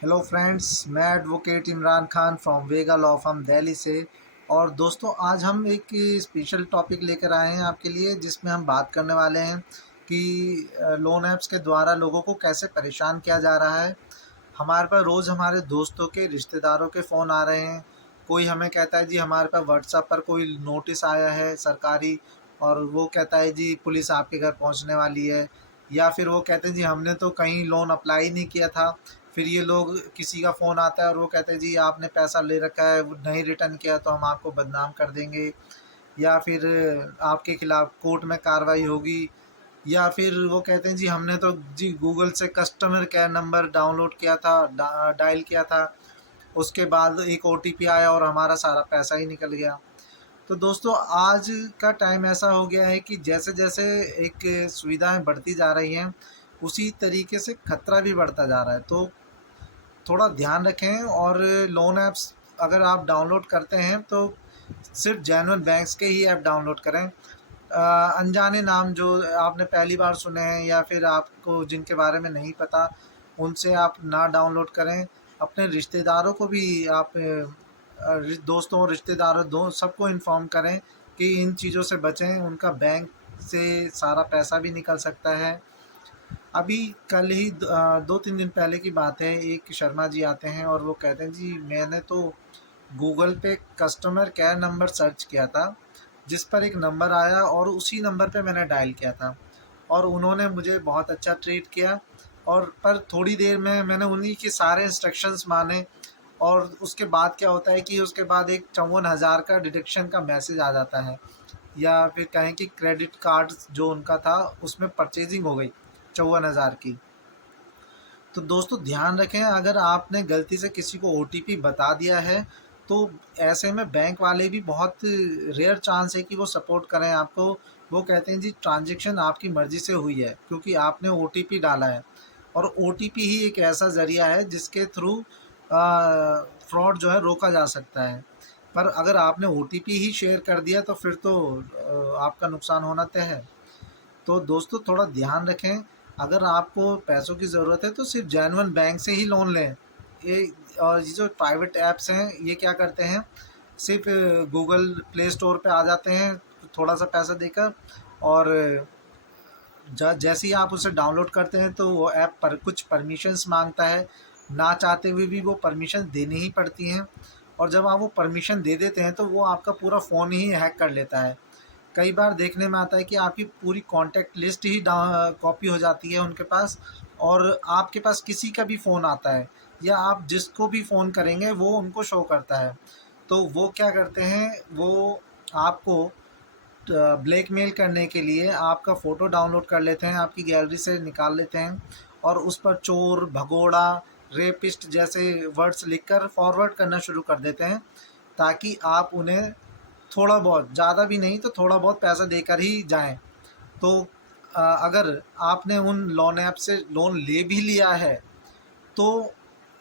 Hello friends, मैं advocate Imran Khan from Vega law firm Delhi से। और दोस्तों, आज हम एक स्पेशल टॉपिक लेकर आए हैं आपके लिए, जिसमें हम बात करने वाले हैं कि लोन ऐप्स के द्वारा लोगों को कैसे परेशान किया जा रहा है। हमारे पास रोज़ हमारे दोस्तों के, रिश्तेदारों के फ़ोन आ रहे हैं। कोई हमें कहता है जी हमारे पास व्हाट्सएप पर कोई नोटिस आया है सरकारी, और वो कहता है जी पुलिस आपके घर पहुंचने वाली है। या फिर वो कहते हैं जी हमने तो कहीं लोन अप्लाई नहीं किया था। फिर ये लोग, किसी का फ़ोन आता है और वो कहते हैं जी आपने पैसा ले रखा है, वो नहीं रिटर्न किया तो हम आपको बदनाम कर देंगे, या फिर आपके खिलाफ़ कोर्ट में कार्रवाई होगी। या फिर वो कहते हैं जी हमने तो जी गूगल से कस्टमर केयर नंबर डाउनलोड किया था, डायल किया था, उसके बाद एक ओटीपी आया और हमारा सारा पैसा ही निकल गया। तो दोस्तों, आज का टाइम ऐसा हो गया है कि जैसे जैसे एक सुविधाएं बढ़ती जा रही हैं, उसी तरीके से खतरा भी बढ़ता जा रहा है। तो थोड़ा ध्यान रखें, और लोन ऐप्स अगर आप डाउनलोड करते हैं तो सिर्फ जेन्युइन बैंक्स के ही ऐप डाउनलोड करें। अनजाने नाम जो आपने पहली बार सुने हैं या फिर आपको जिनके बारे में नहीं पता, उनसे आप ना डाउनलोड करें। अपने रिश्तेदारों को भी आप दोस्तों, रिश्तेदारों, दो सबको इन्फॉर्म करें कि इन चीज़ों से बचें। उनका बैंक से सारा पैसा भी निकल सकता है। अभी कल ही 2-3 दिन पहले की बात है, एक शर्मा जी आते हैं और वो कहते हैं जी मैंने तो गूगल पे कस्टमर केयर नंबर सर्च किया था, जिस पर एक नंबर आया और उसी नंबर पे मैंने डायल किया था, और उन्होंने मुझे बहुत अच्छा ट्रीट किया। और पर थोड़ी देर में मैंने उन्हीं के सारे इंस्ट्रक्शंस माने, और उसके बाद क्या होता है कि उसके बाद एक 54,000 का डिडक्शन का मैसेज आ जाता है, या फिर कहें कि क्रेडिट कार्ड जो उनका था उसमें परचेजिंग हो गई 54,000 की। तो दोस्तों, ध्यान रखें, अगर आपने गलती से किसी को ओटीपी बता दिया है तो ऐसे में बैंक वाले भी, बहुत रेयर चांस है कि वो सपोर्ट करें आपको। वो कहते हैं जी ट्रांजैक्शन आपकी मर्ज़ी से हुई है क्योंकि आपने ओटीपी डाला है, और ओटीपी ही एक ऐसा ज़रिया है जिसके थ्रू फ्रॉड जो है रोका जा सकता है। पर अगर आपने ओटीपी ही शेयर कर दिया तो फिर तो आपका नुकसान होना तय है। तो दोस्तों, थोड़ा ध्यान रखें, अगर आपको पैसों की ज़रूरत है तो सिर्फ जेन्युइन बैंक से ही लोन लें। ये और ये जो प्राइवेट ऐप्स हैं, ये क्या करते हैं, सिर्फ गूगल प्ले स्टोर पे आ जाते हैं थोड़ा सा पैसा देकर, और जैसे ही आप उसे डाउनलोड करते हैं तो वो ऐप पर कुछ परमिशंस मांगता है। ना चाहते हुए भी वो परमिशन देनी ही पड़ती हैं, और जब आप वो परमिशन दे देते हैं तो वो आपका पूरा फ़ोन ही हैक कर लेता है। कई बार देखने में आता है कि आपकी पूरी कॉन्टैक्ट लिस्ट ही कॉपी हो जाती है उनके पास, और आपके पास किसी का भी फ़ोन आता है या आप जिसको भी फ़ोन करेंगे वो उनको शो करता है। तो वो क्या करते हैं, वो आपको ब्लैकमेल करने के लिए आपका फ़ोटो डाउनलोड कर लेते हैं, आपकी गैलरी से निकाल लेते हैं, और उस पर चोर, भगोड़ा, रेपिस्ट जैसे वर्ड्स लिखकर फॉरवर्ड करना शुरू कर देते हैं, ताकि आप उन्हें थोड़ा बहुत, ज़्यादा भी नहीं तो थोड़ा बहुत पैसा देकर ही जाएं। तो अगर आपने उन लोन ऐप से लोन ले भी लिया है तो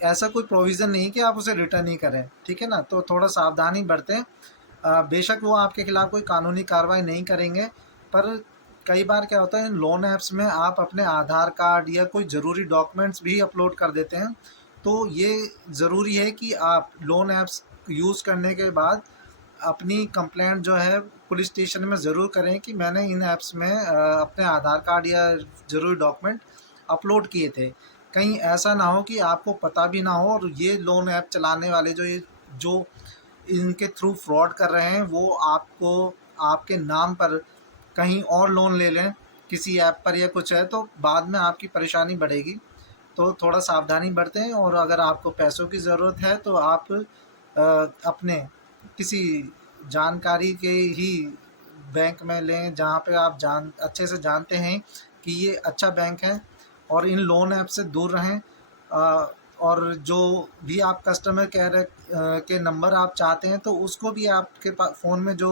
ऐसा कोई प्रोविज़न नहीं कि आप उसे रिटर्न ही करें, ठीक है ना? तो थोड़ा सावधानी बरतें। बेशक वो आपके खिलाफ़ कोई कानूनी कार्रवाई नहीं करेंगे, पर कई बार क्या होता है, इन लोन ऐप्स में आप अपने आधार कार्ड या कोई ज़रूरी डॉक्यूमेंट्स भी अपलोड कर देते हैं। तो ये ज़रूरी है कि आप लोन ऐप्स यूज़ करने के बाद अपनी कंप्लेंट जो है पुलिस स्टेशन में ज़रूर करें कि मैंने इन ऐप्स में अपने आधार कार्ड या ज़रूरी डॉक्यूमेंट अपलोड किए थे। कहीं ऐसा ना हो कि आपको पता भी ना हो, और ये लोन ऐप चलाने वाले जो इनके थ्रू फ्रॉड कर रहे हैं, वो आपको आपके नाम पर कहीं और लोन ले लें किसी ऐप पर या कुछ है, तो बाद में आपकी परेशानी बढ़ेगी। तो थोड़ा सावधानी बरतें, और अगर आपको पैसों की ज़रूरत है तो आप अपने किसी जानकारी के ही बैंक में लें, जहाँ पे आप अच्छे से जानते हैं कि ये अच्छा बैंक है, और इन लोन ऐप से दूर रहें। और जो भी आप कस्टमर केयर के नंबर आप चाहते हैं तो उसको भी आपके फ़ोन में जो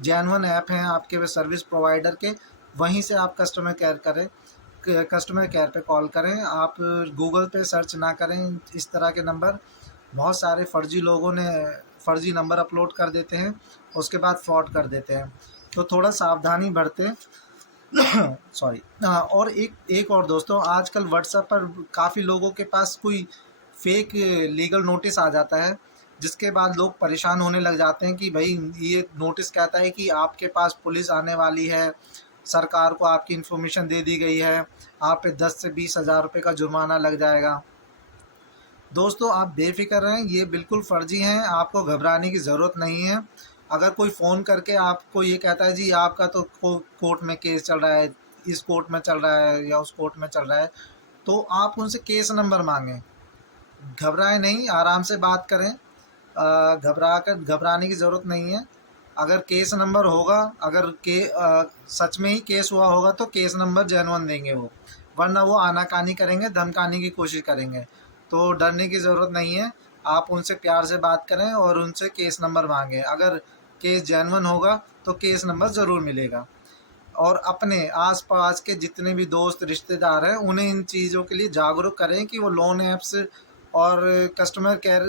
जेन्युइन ऐप हैं आपके सर्विस प्रोवाइडर के, वहीं से आप कस्टमर केयर पे कॉल करें। आप गूगल पे सर्च ना करें इस तरह के नंबर। बहुत सारे फ़र्ज़ी लोगों ने फ़र्ज़ी नंबर अपलोड कर देते हैं, उसके बाद फ्रॉड कर देते हैं। तो थोड़ा सावधानी बरतें। सॉरी। हाँ, और एक एक और दोस्तों, आजकल व्हाट्सएप पर काफ़ी लोगों के पास कोई फेक लीगल नोटिस आ जाता है, जिसके बाद लोग परेशान होने लग जाते हैं कि भाई ये नोटिस कहता है कि आपके पास पुलिस आने वाली है, सरकार को आपकी इन्फॉर्मेशन दे दी गई है, आप पे 10 से 20 हज़ार रुपये का जुर्माना लग जाएगा। दोस्तों आप बेफ़िक्र रहें, ये बिल्कुल फ़र्ज़ी हैं, आपको घबराने की ज़रूरत नहीं है। अगर कोई फ़ोन करके आपको ये कहता है जी आपका तो कोर्ट में केस चल रहा है, इस कोर्ट में चल रहा है या उस कोर्ट में चल रहा है, तो आप उनसे केस नंबर मांगें। घबराएं नहीं, आराम से बात करें। घबराने की ज़रूरत नहीं है। अगर केस नंबर होगा, अगर सच में ही केस हुआ होगा तो केस नंबर जेन्युइन देंगे वो, वरना वो आनाकानी करेंगे, धमकाने की कोशिश करेंगे। तो डरने की ज़रूरत नहीं है, आप उनसे प्यार से बात करें और उनसे केस नंबर मांगें। अगर केस जेन्युइन होगा तो केस नंबर ज़रूर मिलेगा। और अपने आस-पास के जितने भी दोस्त, रिश्तेदार हैं, उन्हें इन चीज़ों के लिए जागरूक करें कि वो लोन ऐप्स और कस्टमर केयर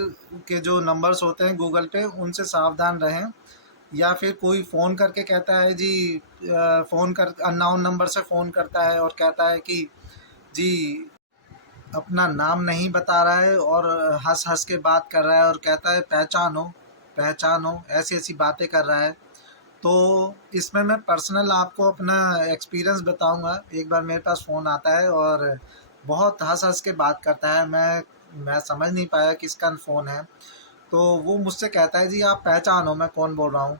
के जो नंबर्स होते हैं गूगल पे, उनसे सावधान रहें। या फिर कोई फ़ोन करके कहता है जी, फ़ोन कर अननोन नंबर से फ़ोन करता है और कहता है कि जी अपना नाम नहीं बता रहा है और हँस-हँस के बात कर रहा है और कहता है पहचानो, पहचानो, ऐसी-ऐसी बातें कर रहा है। तो इसमें मैं पर्सनल आपको अपना एक्सपीरियंस बताऊंगा। एक बार मेरे पास फ़ोन आता है और बहुत हंस-हंस के बात करता है। मैं समझ नहीं पाया किसका फ़ोन है। तो वो मुझसे कहता है जी आप पहचानो मैं कौन बोल रहा हूँ।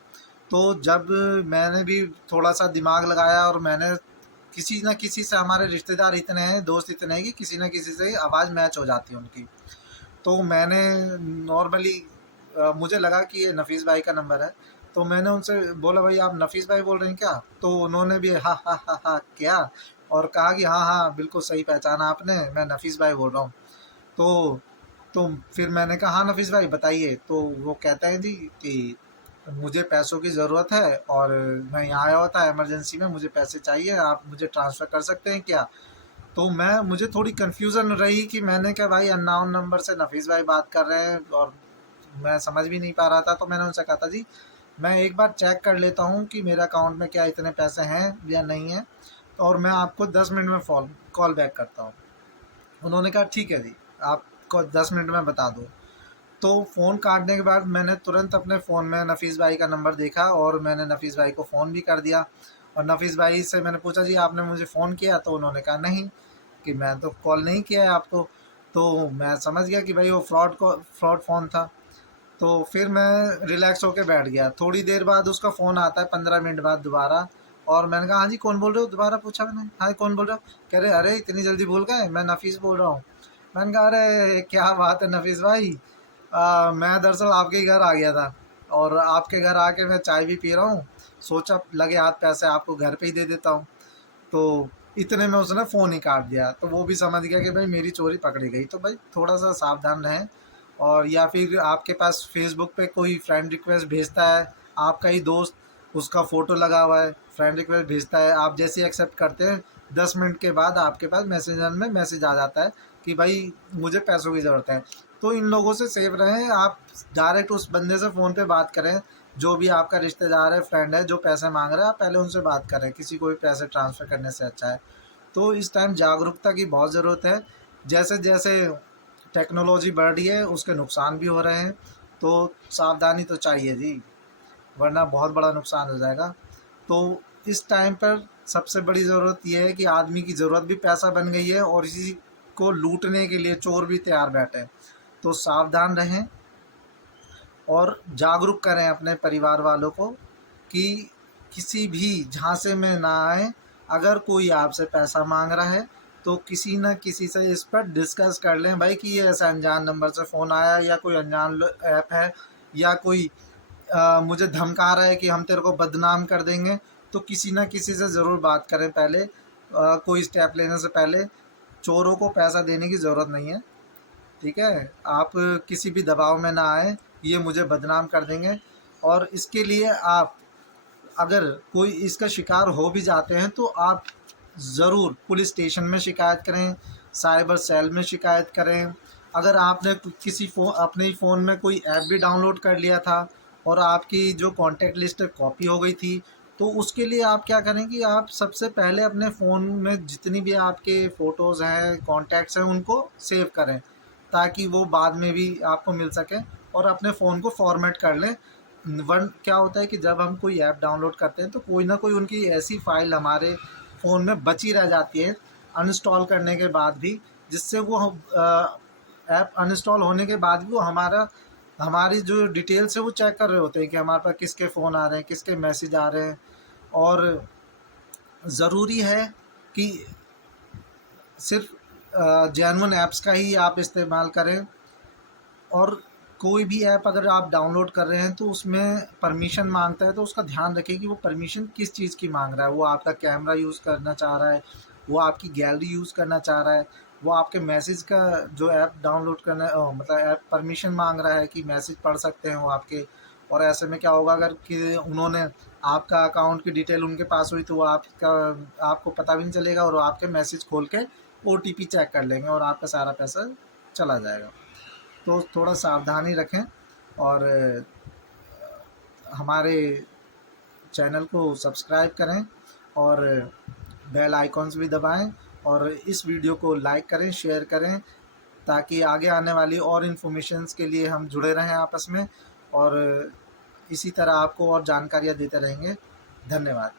तो जब मैंने भी थोड़ा-सा दिमाग लगाया और मैंने किसी न किसी से, हमारे रिश्तेदार इतने हैं, दोस्त इतने हैं कि किसी न किसी से आवाज़ मैच हो जाती है उनकी। तो मैंने नॉर्मली मुझे लगा कि ये नफ़ीस भाई का नंबर है, तो मैंने उनसे बोला भाई आप नफ़ीस भाई बोल रहे हैं क्या? तो उन्होंने भी हा किया और कहा कि हाँ, हाँ, बिल्कुल सही पहचाना आपने, मैं नफ़ीस भाई बोल रहा हूँ। तो तो फिर मैंने कहा हाँ नफ़ीस भाई बताइए, तो वो कहते हैं जी कि मुझे पैसों की ज़रूरत है और मैं यहाँ आया हुआ था इमरजेंसी में, मुझे पैसे चाहिए, आप मुझे ट्रांसफ़र कर सकते हैं क्या? तो मुझे थोड़ी कन्फ्यूज़न रही कि मैंने कहा भाई अननोन नंबर से नफ़ीस भाई बात कर रहे हैं और मैं समझ भी नहीं पा रहा था। तो मैंने उनसे कहा था जी मैं एक बार चेक कर लेता हूँ कि मेरे अकाउंट में क्या इतने पैसे हैं या नहीं हैं, और मैं आपको 10 मिनट में कॉल बैक करता हूँ। उन्होंने कहा ठीक है जी, आपको 10 मिनट में बता दो। तो फ़ोन काटने के बाद मैंने तुरंत अपने फ़ोन में नफ़ीस भाई का नंबर देखा और मैंने नफ़ीस भाई को फ़ोन भी कर दिया। और नफ़ीस भाई से मैंने पूछा जी आपने मुझे फ़ोन किया? तो उन्होंने कहा नहीं, कि मैं तो कॉल नहीं किया है आपको। तो मैं समझ गया कि भाई वो फ्रॉड फ़ोन था। तो फिर मैं रिलैक्स होके बैठ गया। थोड़ी देर बाद उसका फ़ोन आता है, 15 मिनट बाद दोबारा। और मैंने कहा हाँ जी कौन बोल रहे हो? दोबारा पूछा मैंने, हाँ कौन बोल रहे हो? कह रहे अरे इतनी जल्दी भूल गए, मैं नफ़ीस बोल रहा हूँ। मैंने कहा अरे क्या बात है नफ़ीस भाई, मैं दरअसल आपके ही घर आ गया था और आपके घर आके मैं चाय भी पी रहा हूँ, सोचा लगे हाथ पैसे आपको घर पे ही दे देता हूँ। तो इतने में उसने फ़ोन ही काट दिया। तो वो भी समझ गया कि भाई मेरी चोरी पकड़ी गई। तो भाई थोड़ा-सा सावधान रहें। और या फिर आपके पास फ़ेसबुक पे कोई फ्रेंड रिक्वेस्ट भेजता है, आपका ही दोस्त, उसका फ़ोटो लगा हुआ है, फ्रेंड रिक्वेस्ट भेजता है, आप जैसे ही एक्सेप्ट करते हैं 10 मिनट के बाद आपके पास मैसेंजर में मैसेज आ जाता है कि भाई मुझे पैसों की ज़रूरत है। तो इन लोगों से सेफ रहें, आप डायरेक्ट उस बंदे से फ़ोन पे बात करें, जो भी आपका रिश्तेदार है, फ्रेंड है, जो पैसे माँग रहा है, आप पहले उनसे बात करें, किसी को भी पैसे ट्रांसफ़र करने से अच्छा है। तो इस टाइम जागरूकता की बहुत ज़रूरत है। जैसे-जैसे टेक्नोलॉजी बढ़ रही है, उसके नुकसान भी हो रहे हैं, तो सावधानी तो चाहिए जी, वरना बहुत बड़ा नुकसान हो जाएगा। तो इस टाइम पर सबसे बड़ी ज़रूरत ये है कि आदमी की ज़रूरत भी पैसा बन गई है और इसी को लूटने के लिए चोर भी तैयार बैठे हैं। तो सावधान रहें और जागरूक करें अपने परिवार वालों को कि किसी भी झांसे में ना आए। अगर कोई आपसे पैसा मांग रहा है तो किसी न किसी से इस पर डिस्कस कर लें भाई कि ये ऐसा अनजान नंबर से फ़ोन आया या कोई अनजान ऐप है या कोई मुझे धमका रहा है कि हम तेरे को बदनाम कर देंगे। तो किसी न किसी से ज़रूर बात करें पहले, कोई स्टेप लेने से पहले। चोरों को पैसा देने की ज़रूरत नहीं है, ठीक है? आप किसी भी दबाव में ना आएँ, ये मुझे बदनाम कर देंगे। और इसके लिए आप, अगर कोई इसका शिकार हो भी जाते हैं तो आप ज़रूर पुलिस स्टेशन में शिकायत करें, साइबर सेल में शिकायत करें। अगर आपने किसी अपने ही फ़ोन में कोई ऐप भी डाउनलोड कर लिया था और आपकी जो कॉन्टैक्ट लिस्ट कॉपी हो गई थी, तो उसके लिए आप क्या करें कि आप सबसे पहले अपने फ़ोन में जितनी भी आपके फ़ोटोज़ हैं, कॉन्टैक्ट्स हैं, उनको सेव करें, ताकि वो बाद में भी आपको मिल सके, और अपने फ़ोन को फॉर्मेट कर लें। वन क्या होता है कि जब हम कोई ऐप डाउनलोड करते हैं तो कोई ना कोई उनकी ऐसी फ़ाइल हमारे फ़ोन में बची रह जाती है अनइंस्टॉल करने के बाद भी, जिससे वो ऐप अनइंस्टॉल होने के बाद भी वो हमारी जो डिटेल्स है वो चेक कर रहे होते हैं कि हमारे पास किसके फ़ोन आ रहे हैं, किसके मैसेज आ रहे हैं। और ज़रूरी है कि सिर्फ जेन्युइन ऐप्स का ही आप इस्तेमाल करें। और कोई भी ऐप अगर आप डाउनलोड कर रहे हैं तो उसमें परमिशन मांगता है, तो उसका ध्यान रखें कि वो परमिशन किस चीज़ की मांग रहा है। वो आपका कैमरा यूज़ करना चाह रहा है, वो आपकी गैलरी यूज़ करना चाह रहा है, वो आपके मैसेज का जो ऐप डाउनलोड करना मतलब ऐप परमिशन मांग रहा है कि मैसेज पढ़ सकते हैं वो आपके। और ऐसे में क्या होगा, अगर कि उन्होंने आपका अकाउंट की डिटेल उनके पास हुई तो वो आपको पता भी नहीं चलेगा, और वो आपके मैसेज खोल के ओटीपी चेक कर लेंगे और आपका सारा पैसा चला जाएगा। तो थोड़ा सावधानी रखें, और हमारे चैनल को सब्सक्राइब करें, और बेल आइकॉन्स भी दबाएं, और इस वीडियो को लाइक करें, शेयर करें, ताकि आगे आने वाली और इन्फॉर्मेशंस के लिए हम जुड़े रहें आपस में, और इसी तरह आपको और जानकारियाँ देते रहेंगे। धन्यवाद।